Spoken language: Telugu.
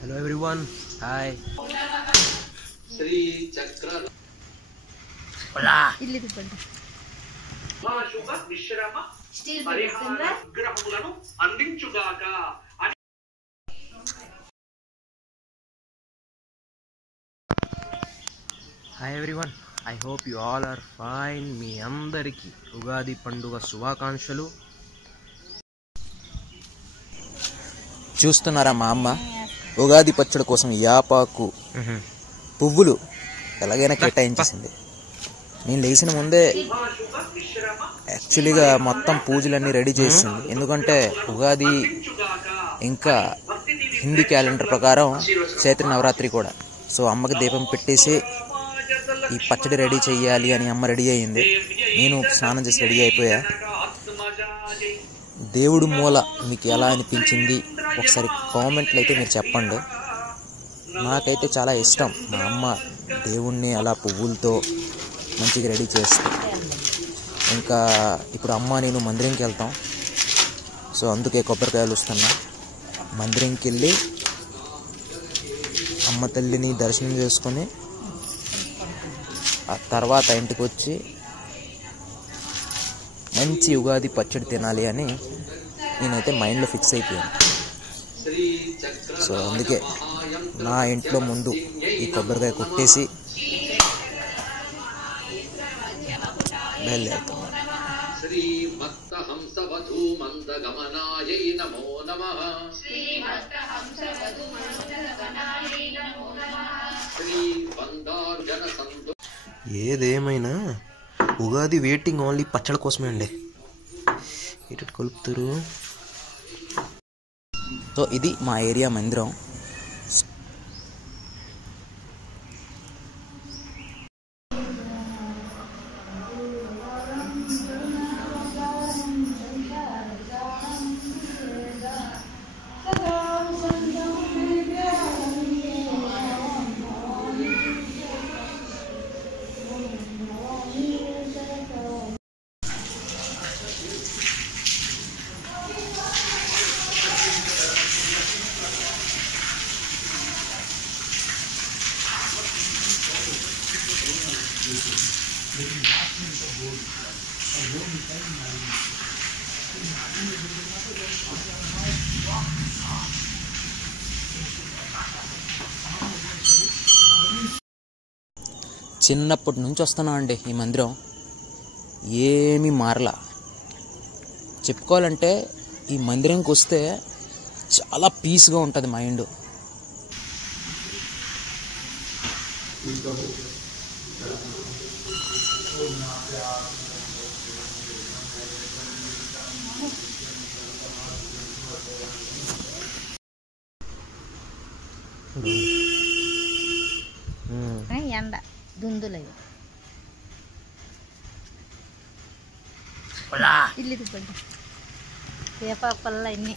Hello everyone. Hi. Sri Chakra. Hola. Illi dipandi. మా శుభ విశ్రమ పరిహార గ్రహములను అందించుగాక. Hi everyone. I hope you all are fine. మీ అందరికి ఉగాది పండుగ శుభాకాంక్షలు. చూస్తున్నారా మా అమ్మ ఉగాది పచ్చడి కోసం యాపాకు పువ్వులు ఎలాగైనా కేటాయించేసింది. నేను లేచిన ముందే యాక్చువల్గా మొత్తం పూజలన్నీ రెడీ చేసింది. ఎందుకంటే ఉగాది ఇంకా హిందీ క్యాలెండర్ ప్రకారం చైత్ర నవరాత్రి కూడా. సో అమ్మకి దీపం పెట్టేసి ఈ పచ్చడి రెడీ చెయ్యాలి అని అమ్మ రెడీ అయ్యింది. నేను స్నానం చేసి రెడీ అయిపోయా. దేవుడు మూల మీకు ఎలా అనిపించింది ఒకసారి కామెంట్లు అయితే మీరు చెప్పండి. నాకైతే చాలా ఇష్టం మా అమ్మ దేవుణ్ణి అలా పువ్వులతో మంచిగా రెడీ చేస్తాం. ఇంకా ఇప్పుడు అమ్మ నేను మందిరంకి వెళ్తాం. సో అందుకే కొబ్బరికాయలు వస్తున్నా. మందిరంకి వెళ్ళి అమ్మ తల్లిని దర్శనం చేసుకొని ఆ తర్వాత ఇంటికి వచ్చి మంచి ఉగాది పచ్చడి తినాలి అని నేనైతే మైండ్లో ఫిక్స్ అయిపోయాను. సో అందుకే నా ఇంట్లో ముందు ఈ కొబ్బరికాయ కొట్టేసి బయలుదేరుతాను. ఏదేమైనా ఉగాది వెయిటింగ్ ఓన్లీ పచ్చడి కోసమే అండి. ఇటు కలుపుతారు. సో ఇది మా ఏరియా మందిరం. చిన్నప్పటి నుంచి వస్తున్నాం అండి ఈ మందిరం. ఏమీ మారలా. చెప్పుకోవాలంటే ఈ మందిరంకి వస్తే చాలా పీస్గా ఉంటుంది మైండ్. ఎండ దుందులవి ఇల్లు దిప్పండి వేపాకు పళ్ళ అన్నీ